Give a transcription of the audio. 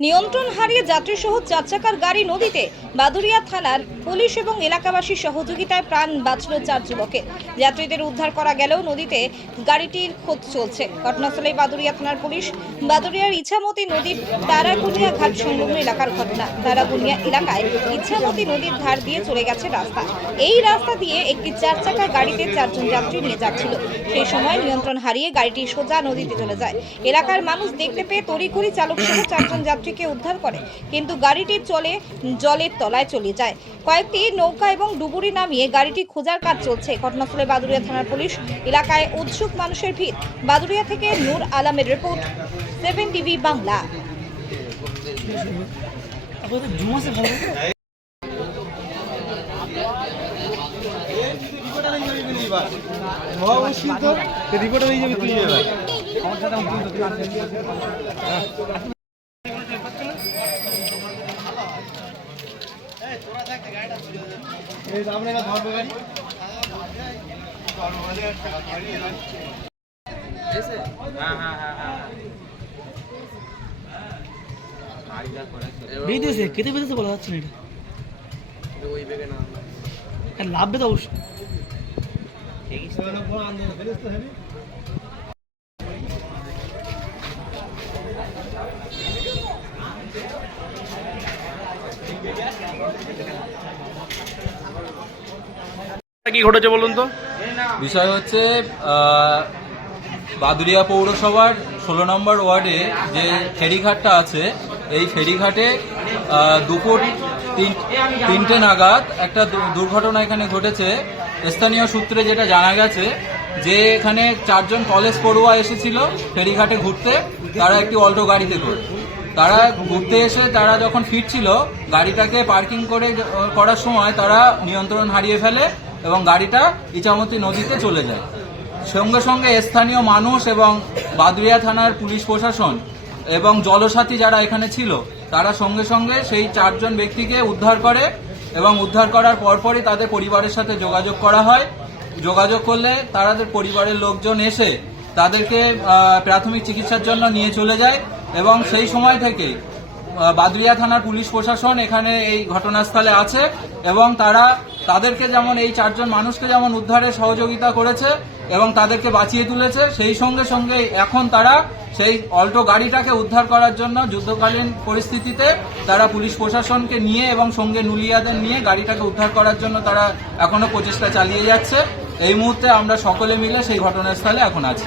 নিয়ন্ত্রণ হারিয়ে যাত্রীসহ 4 চাকার গাড়ি নদীতে। বাদুড়িয়া থানার পুলিশ এবং এলাকাবাসীর সহযোগিতায় প্রাণ বাঁচল 4 যুবকের। যাত্রীদের উদ্ধার করা গেলেও নদীতে গাড়িটির খোঁজ চলছে। ঘটনাস্থলে বাদুড়িয়া থানার পুলিশ। বাদুড়িয়ার ইছামতি নদীর তারাগুনিয়া ঘাট সংলগ্ন এলাকার ঘটনা। তারাগুনিয়া এলাকায় ইছামতি নদীর ধার দিয়ে চলে গেছে রাস্তা। এই রাস্তা দিয়ে একটি 4 চাকা গাড়িতে 4 জন যাত্রী নিয়ে যাচ্ছিল। সেই সময় নিয়ন্ত্রণ হারিয়ে গাড়িটি সোজা নদীতে চলে যায়। এলাকার মানুষ দেখতে পেয়ে তড়িঘড়ি চালক সহ 4 জন যাত্রীকে উদ্ধার করে, কিন্তু গাড়িটি জলের তলায় চলে যায়। কয়েকটি নৌকা এবং ডুবুরি নামিয়ে গাড়িটি খোঁজার কাজ চলছে। ঘটনাস্থলে বাদুড়িয়া থানার পুলিশ। এলাকায় উৎসুক মানুষের ভিড়। বাদুড়িয়া থেকে নূর আলমের রিপোর্ট, 7 টিভি বাংলা। বেঁধেছে কেটে বেঁধেছে বলা যাচ্ছে না, এটা লাভ বেঁধে অবশ্যই। কি ঘটেছে বলুন তো? বিষয় হচ্ছে বাদুড়িয়া পৌরসভার 16 নম্বর ওয়ার্ডে যে ফেরিঘাটটা আছে, এই ফেরিঘাটে দুপুর 3টে নাগাদ একটা দুর্ঘটনা এখানে ঘটেছে। স্থানীয় সূত্রে যেটা জানা গেছে যে এখানে 4 জন কলেজ পড়ুয়া এসেছিল ফেরিঘাটে ঘুরতে। তারা একটি অল্টো গাড়িতে করে তারা ঘুরতে এসে তারা যখন ফিরছিল, গাড়িটাকে পার্কিং করার সময় তারা নিয়ন্ত্রণ হারিয়ে ফেলে এবং গাড়িটা ইছামতি নদীতে চলে যায়। সঙ্গে সঙ্গে স্থানীয় মানুষ এবং বাদুড়িয়া থানার পুলিশ প্রশাসন এবং জলসাথী যারা এখানে ছিল, তারা সঙ্গে সঙ্গে সেই 4 জন ব্যক্তিকে উদ্ধার করে এবং উদ্ধার করার পরপরই তাদের পরিবারের সাথে যোগাযোগ করা হয়। যোগাযোগ করলে তাদের পরিবারের লোকজন এসে তাদেরকে প্রাথমিক চিকিৎসার জন্য নিয়ে চলে যায় এবং সেই সময় থেকে বাদুড়িয়া থানার পুলিশ প্রশাসন এখানে এই ঘটনাস্থলে আছে এবং তাদেরকে যেমন এই 4 জন মানুষকে যেমন উদ্ধারে সহযোগিতা করেছে এবং তাদেরকে বাঁচিয়ে তুলেছে, সেই সঙ্গে সঙ্গে এখন তারা সেই অল্টো গাড়িটাকে উদ্ধার করার জন্য যুদ্ধকালীন পরিস্থিতিতে তারা পুলিশ প্রশাসনকে নিয়ে এবং সঙ্গে নুলিয়াদের নিয়ে গাড়িটাকে উদ্ধার করার জন্য তারা এখনো প্রচেষ্টা চালিয়ে যাচ্ছে। এই মুহূর্তে আমরা সকলে মিলে সেই ঘটনাস্থলে এখন আছি।